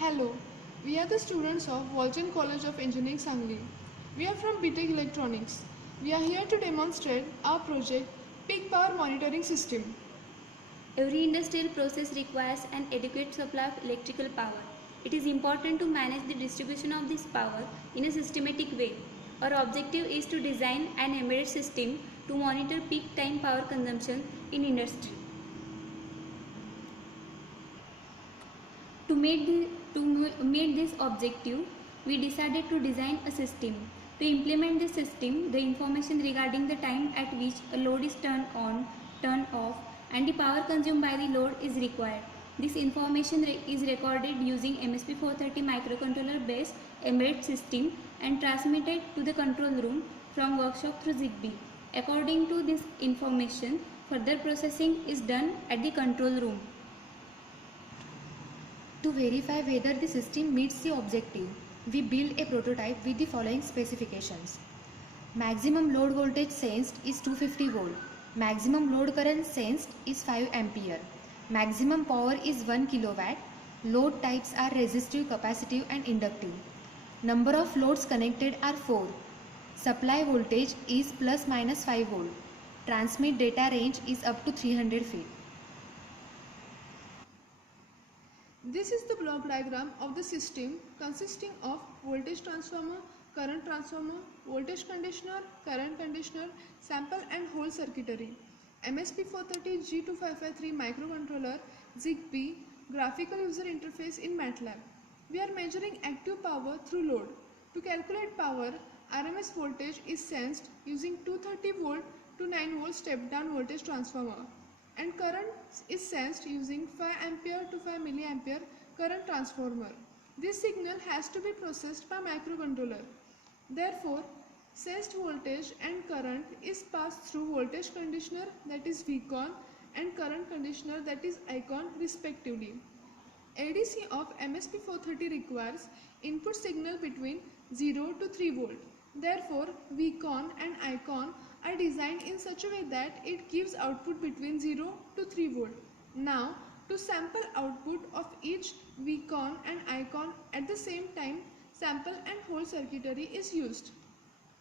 Hello, we are the students of Walton College of Engineering Sangli. We are from BTech Electronics. We are here to demonstrate our project Peak Power Monitoring System. Every industrial process requires an adequate supply of electrical power. It is important to manage the distribution of this power in a systematic way. Our objective is to design an embedded system to monitor peak time power consumption in industry. To meet this objective, we decided to design a system. To implement this system, the information regarding the time at which a load is turned on, turned off, and the power consumed by the load is required. This information is recorded using MSP430 microcontroller based embedded system and transmitted to the control room from workshop through ZigBee. According to this information, further processing is done at the control room. To verify whether the system meets the objective, we build a prototype with the following specifications. Maximum load voltage sensed is 250 volt. Maximum load current sensed is 5 ampere. Maximum power is 1 kilowatt. Load types are resistive, capacitive and inductive. Number of loads connected are 4. Supply voltage is plus minus 5 volt. Transmit data range is up to 300 feet. This is the block diagram of the system consisting of voltage transformer, current transformer, voltage conditioner, current conditioner, sample and hold circuitry, MSP430 G2553 microcontroller, ZigBee, graphical user interface in MATLAB. We are measuring active power through load. To calculate power, RMS voltage is sensed using 230 volt to 9 volt step down voltage transformer, and current is sensed using 5 ampere to 5 milliampere current transformer. This signal has to be processed by microcontroller. Therefore, sensed voltage and current is passed through voltage conditioner, that is VCON, and current conditioner, that is ICON respectively. ADC of MSP430 requires input signal between 0 to 3 volt. Therefore, VCON and ICON are designed in such a way that it gives output between 0 to 3 volt. Now, to sample output of each VCON and ICON at the same time, sample and hold circuitry is used.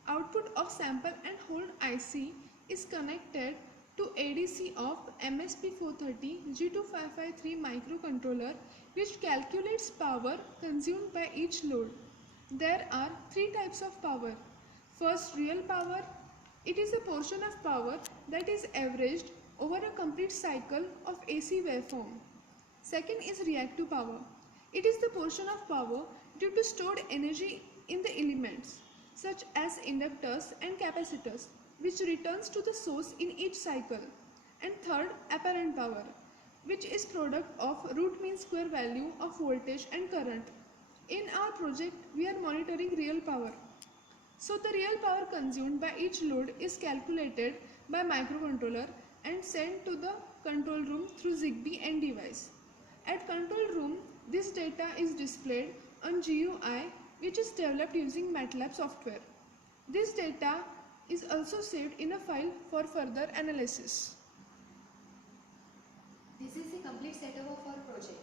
Output of sample and hold IC is connected to ADC of MSP430 G2553 microcontroller, which calculates power consumed by each load. There are 3 types of power. First, real power. It is a portion of power that is averaged over a complete cycle of AC waveform. Second is reactive power. It is the portion of power due to stored energy in the elements, such as inductors and capacitors, which returns to the source in each cycle. And third, apparent power, which is product of root mean square value of voltage and current. In our project, we are monitoring real power. So the real power consumed by each load is calculated by microcontroller and sent to the control room through ZigBee and device. At control room, this data is displayed on GUI, which is developed using MATLAB software. This data is also saved in a file for further analysis. This is the complete setup of our project.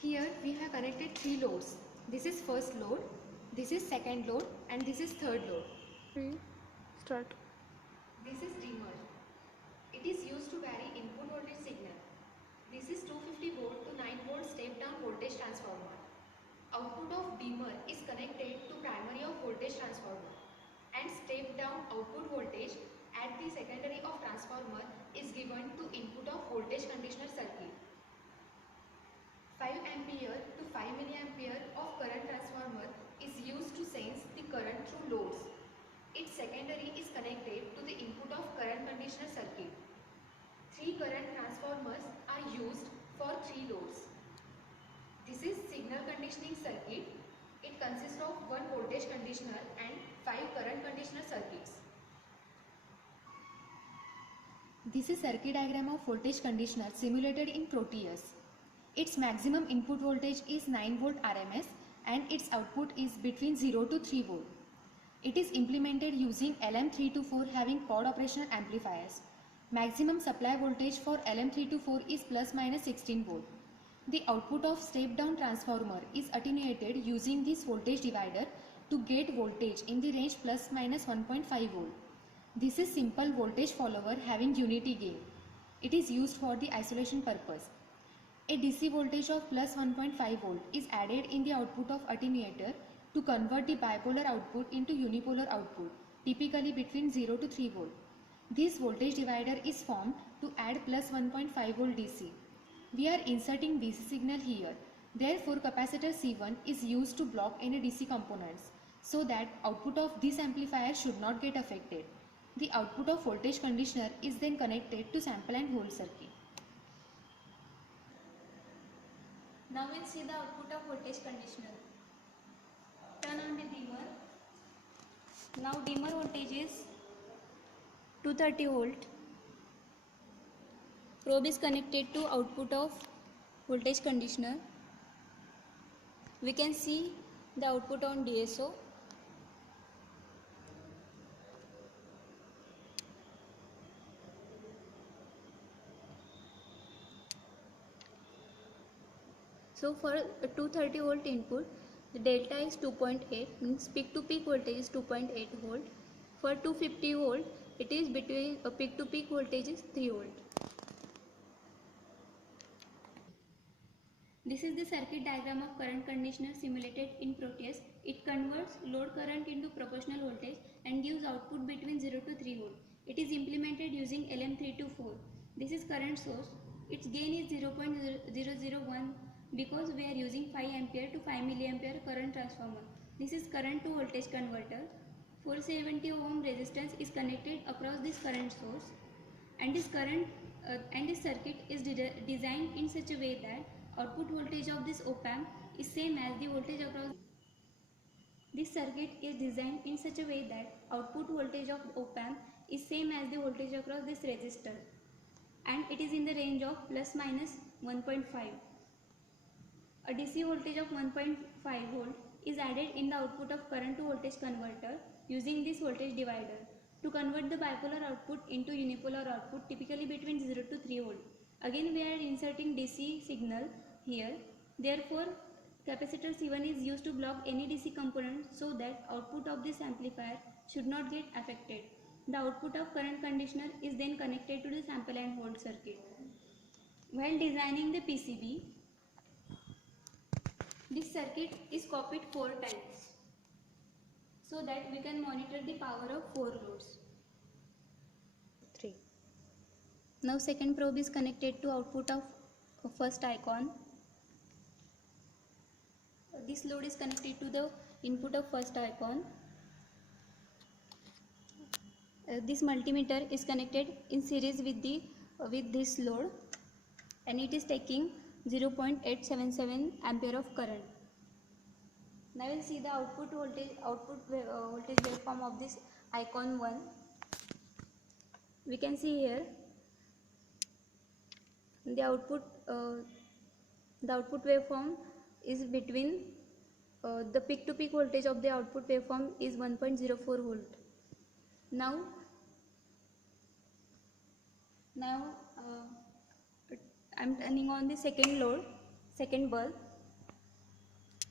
Here we have connected 3 loads. This is first load, this is second load and this is third load. Start. This is dimmer. It is used to vary input voltage signal. This is 250 volt to 9 volt step down voltage transformer. Output of dimmer is connected to primary of voltage transformer, and step down output voltage at the secondary of transformer is given to input of voltage conditioner circuit. 5 ampere to 5 milliampere of current transformer is used to sense the current through loads. Its secondary is connected to the input of current conditioner circuit. 3 current transformers are used for 3 loads. This is signal conditioning circuit. It consists of 1 voltage conditioner and 5 current conditioner circuits. This is circuit diagram of voltage conditioner simulated in Proteus. Its maximum input voltage is 9 volt RMS and its output is between 0 to 3 volt. It is implemented using LM324 having pod operational amplifiers. Maximum supply voltage for LM324 is plus minus 16 volt. The output of step-down transformer is attenuated using this voltage divider to get voltage in the range plus minus 1.5 volt. This is simple voltage follower having unity gain. It is used for the isolation purpose. A DC voltage of plus 1.5 volt is added in the output of attenuator to convert the bipolar output into unipolar output, typically between 0 to 3 volt. This voltage divider is formed to add plus 1.5 volt DC. We are inserting DC signal here. Therefore, capacitor C1 is used to block any DC components so that output of this amplifier should not get affected. The output of voltage conditioner is then connected to sample and hold circuit. Now we'll see the output of voltage conditioner. Turn on the dimmer. Now dimmer voltage is 230 volt. Probe is connected to output of voltage conditioner. We can see the output on DSO. So for a 230 volt input, the delta is 2.8, means peak to peak voltage is 2.8 volt. For 250 volt, it is between peak to peak voltage is 3 volt. This is the circuit diagram of current conditioner simulated in Proteus. It converts load current into proportional voltage and gives output between 0 to 3 volt. It is implemented using LM324. This is current source. Its gain is 0.001 because we are using 5 ampere to 5 milliampere current transformer. This is current to voltage converter. 470 ohm resistance is connected across this current source, and this circuit is designed in such a way that output voltage of this op-amp is same as the voltage across. This circuit is designed in such a way that output voltage of op-amp is same as the voltage across this resistor, and it is in the range of plus minus 1.5. A DC voltage of 1.5 volt is added in the output of current to voltage converter using this voltage divider to convert the bipolar output into unipolar output, typically between 0 to 3 volt. Again we are inserting DC signal here. Therefore, capacitor C1 is used to block any DC component so that output of this amplifier should not get affected. The output of current conditioner is then connected to the sample and hold circuit. While designing the PCB, this circuit is copied 4 times so that we can monitor the power of 4 loads. 3. Now second probe is connected to output of first icon. This load is connected to the input of first icon. This multimeter is connected in series with this load, and it is taking 0.877 ampere of current. Now we will see the output voltage waveform of this icon 1. We can see here the output waveform is between the peak to peak voltage of the output waveform is 1.04 volt. Now I am turning on the second bulb.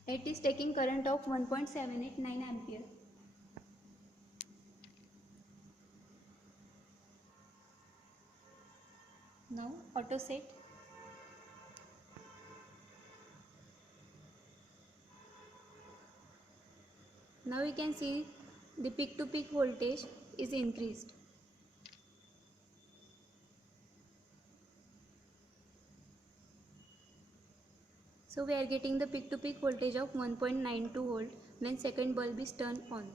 It is taking current of 1.789 ampere. Now auto set. Now you can see the peak to peak voltage is increased. So we are getting the peak to peak voltage of 1.92 volt when second bulb is turned on.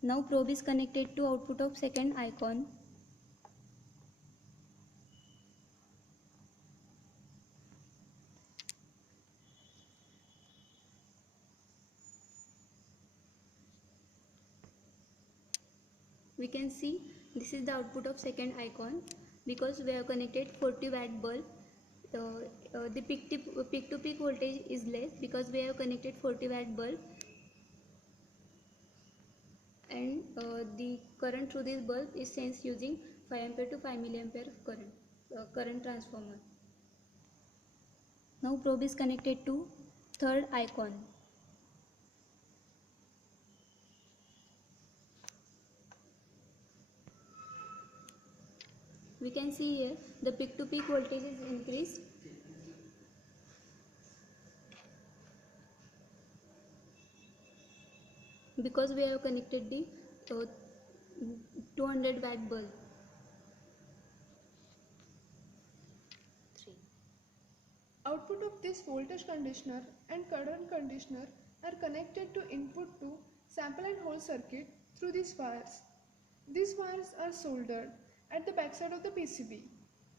Now probe is connected to output of second icon. We can see this is the output of second icon. Because we have connected 40 watt bulb, the peak to peak voltage is less because we have connected 40 watt bulb, and the current through this bulb is sensed using 5 ampere to 5 milliampere of current transformer. Now probe is connected to third icon. We can see here the peak to peak voltage is increased. Because we have connected the 200 watt bulb. Output of this voltage conditioner and current conditioner are connected to input to sample and hold circuit through these wires. These wires are soldered at the backside of the PCB.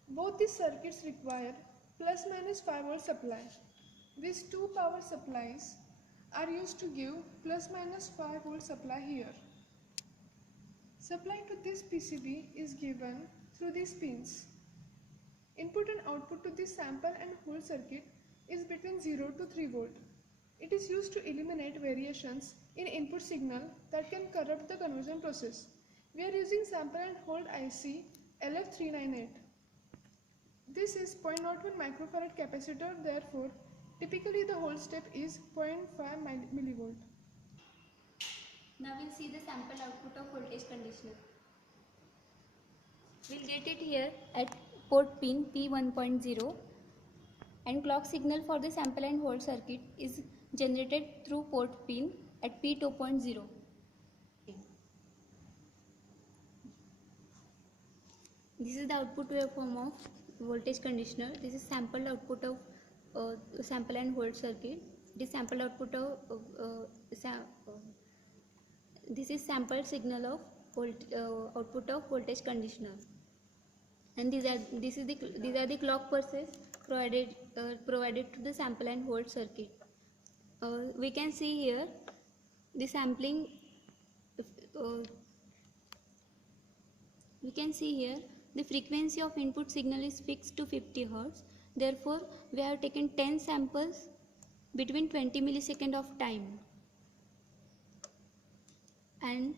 Both these circuits require plus minus 5 volt supply. These two power supplies are used to give plus minus 5 volt supply here. Supply to this PCB is given through these pins. Input and output to this sample and hold circuit is between 0 to 3 volt. It is used to eliminate variations in input signal that can corrupt the conversion process. We are using sample and hold IC LF398. This is 0.01 microfarad capacitor, therefore typically the hold step is 0.5 millivolt. Now we'll see the sample output of voltage conditioner. We'll get it here at port pin P1.0, and clock signal for the sample and hold circuit is generated through port pin at P2.0. This is the output waveform of voltage conditioner. This is sample output of sample and hold circuit. This sample output of this is sample signal of output of voltage conditioner. And these are the clock pulses provided to the sample and hold circuit. We can see here the sampling. We can see here the frequency of input signal is fixed to 50 Hz. Therefore, we have taken 10 samples between 20 millisecond of time, and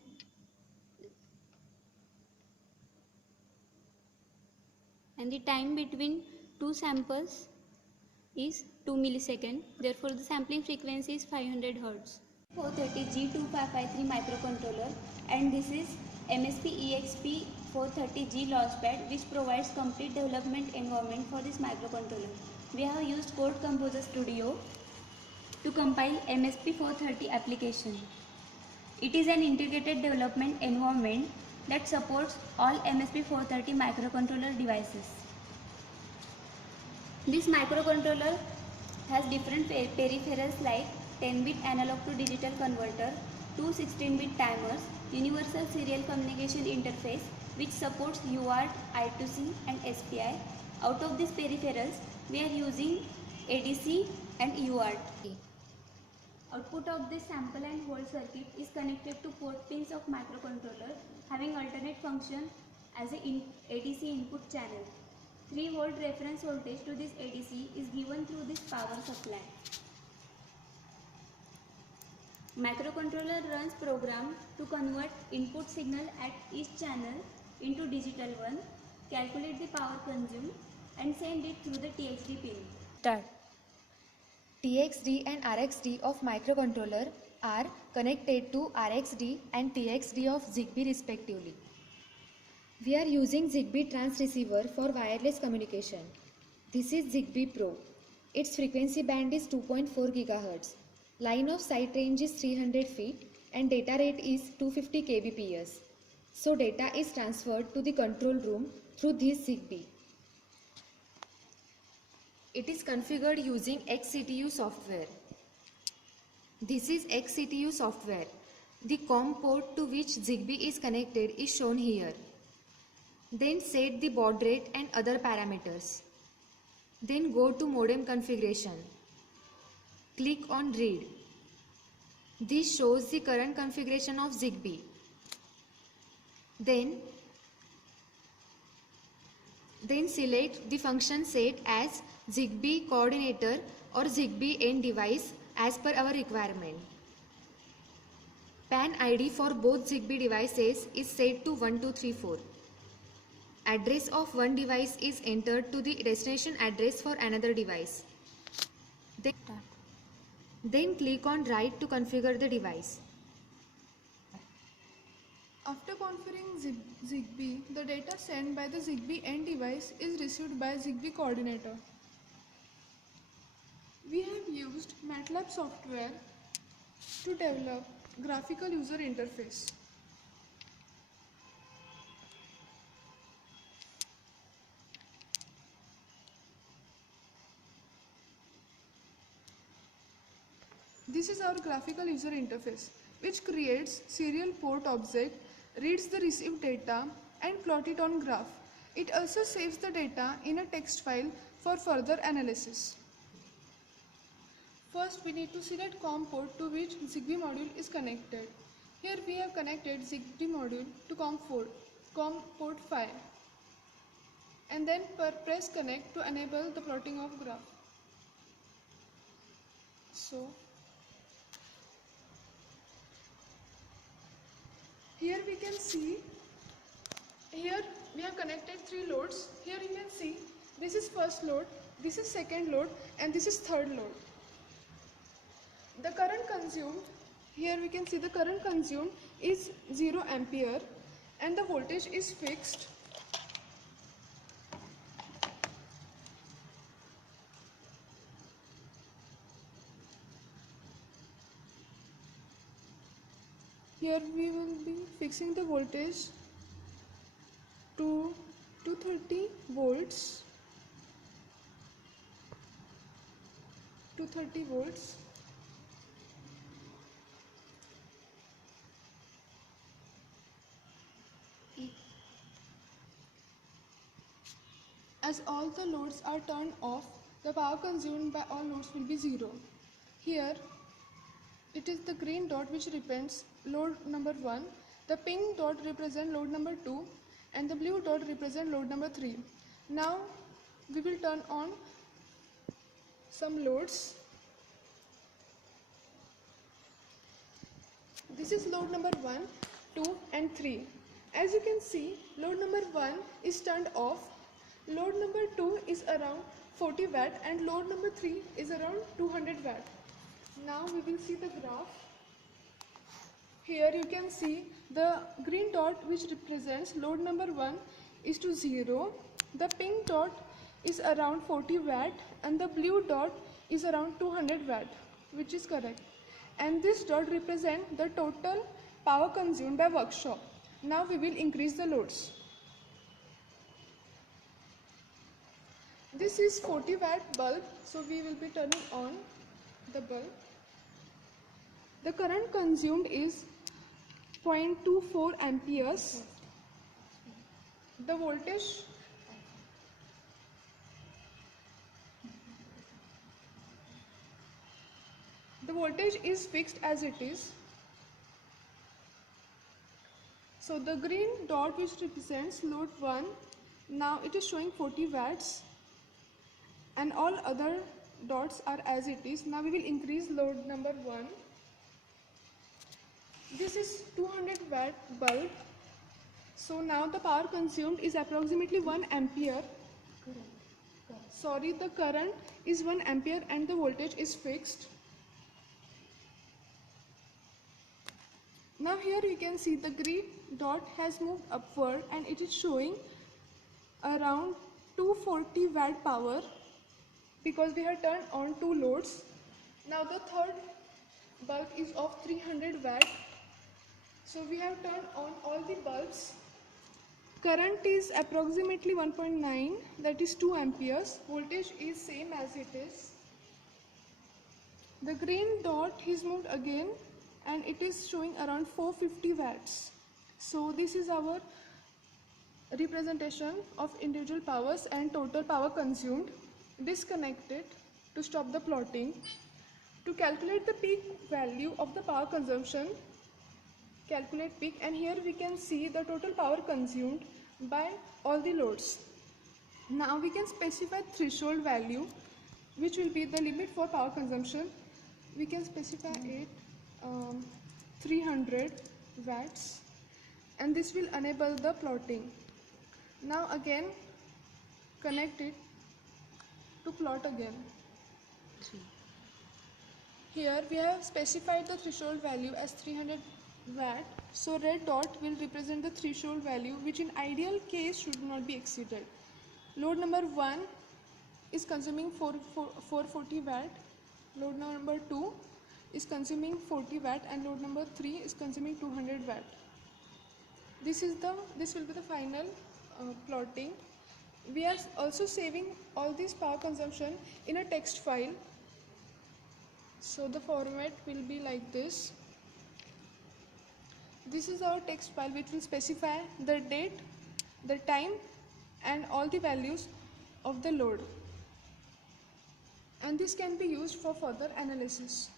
the time between two samples is 2 millisecond. Therefore, the sampling frequency is 500 Hz. 430G2553 microcontroller, and this is MSP EXP 430G launchpad, which provides complete development environment for this microcontroller. We have used Code Composer Studio to compile MSP 430 application. It is an integrated development environment that supports all MSP 430 microcontroller devices. This microcontroller has different peripherals like 10-bit analog to digital converter, two 16-bit timers, universal serial communication interface which supports UART, I2C and SPI. Out of these peripherals, we are using ADC and UART. Output of this sample and hold circuit is connected to port pins of microcontroller having alternate function as a ADC input channel. 3 volt reference voltage to this ADC is given through this power supply. Microcontroller runs program to convert input signal at each channel into digital one, calculate the power consumed and send it through the TXD pin. Start. TXD and RXD of microcontroller are connected to RXD and TXD of ZigBee respectively. We are using ZigBee transceiver for wireless communication. This is ZigBee Pro. Its frequency band is 2.4 GHz. Line of sight range is 300 feet and data rate is 250 kbps. So data is transferred to the control room through this ZigBee. It is configured using XCTU software. This is XCTU software. The COM port to which ZigBee is connected is shown here. Then set the baud rate and other parameters. Then go to modem configuration. Click on read. This shows the current configuration of ZigBee. Then select the function set as ZigBee coordinator or ZigBee end device as per our requirement. PAN ID for both ZigBee devices is set to 1234. Address of one device is entered to the destination address for another device. Then click on Write to configure the device. After configuring ZigBee, the data sent by the ZigBee end device is received by ZigBee coordinator. We have used MATLAB software to develop graphical user interface. This is our graphical user interface, which creates serial port object, reads the received data and plot it on graph. It also saves the data in a text file for further analysis. First, we need to select COM port to which ZigBee module is connected. Here we have connected ZigBee module to COM port 5, and then press connect to enable the plotting of graph. So, here we can see, here we have connected 3 loads. Here you can see this is first load, this is second load and this is third load. The current consumed, here we can see the current consumed is 0 ampere and the voltage is fixed. Here we will be fixing the voltage to 230 volts. 230 volts. As all the loads are turned off, the power consumed by all loads will be 0. Here, it is the green dot which represents load number 1, the pink dot represents load number 2 and the blue dot represents load number 3. Now we will turn on some loads. This is load number 1, 2 and 3. As you can see, load number 1 is turned off, load number 2 is around 40 watt and load number 3 is around 200 watt. Now we will see the graph. Here you can see the green dot which represents load number 1 is to 0, the pink dot is around 40 watt and the blue dot is around 200 watt, which is correct. And this dot represents the total power consumed by workshop. Now we will increase the loads. This is 40 watt bulb, so we will be turning on the bulb. The current consumed is 0.24 amperes. The voltage is fixed as it is. So the green dot which represents load 1, now it is showing 40 watts and all other dots are as it is. Now we will increase load number 1. This is 200 watt bulb. So now the power consumed is approximately 1 ampere. Sorry, the current is 1 ampere and the voltage is fixed. Now here you can see the green dot has moved upward and it is showing around 240 watt power because we have turned on 2 loads. Now the third bulb is of 300 watt. So we have turned on all the bulbs. Current is approximately 1.9, that is 2 amperes. Voltage is same as it is. The green dot is moved again and it is showing around 450 watts. So this is our representation of individual powers and total power consumed. Disconnect it to stop the plotting. To calculate the peak value of the power consumption, calculate peak, and here we can see the total power consumed by all the loads. Now we can specify threshold value, which will be the limit for power consumption. We can specify it 300 watts, and this will enable the plotting. Now again connect it to plot again. Here we have specified the threshold value as 300 watt, so red dot will represent the threshold value which in ideal case should not be exceeded. Load number 1 is consuming 440 watt, load number 2 is consuming 40 watt, and load number 3 is consuming 200 watt. This will be the final plotting. We are also saving all this power consumption in a text file. So the format will be like this. This is our text file which will specify the date, the time, and all the values of the load. And this can be used for further analysis.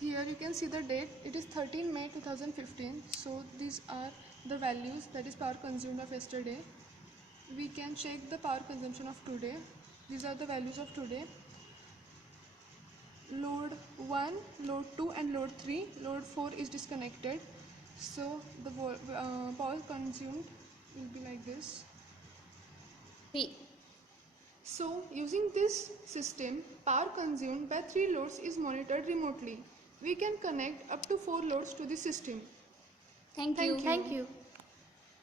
Here you can see the date. It is 13 May 2015. So these are the values, that is power consumed of yesterday. We can check the power consumption of today. These are the values of today. Load 1, load 2 and load 3. Load 4 is disconnected. So the power consumed will be like this. So using this system, power consumed by 3 loads is monitored remotely. We can connect up to 4 loads to the system. Thank you. Thank you.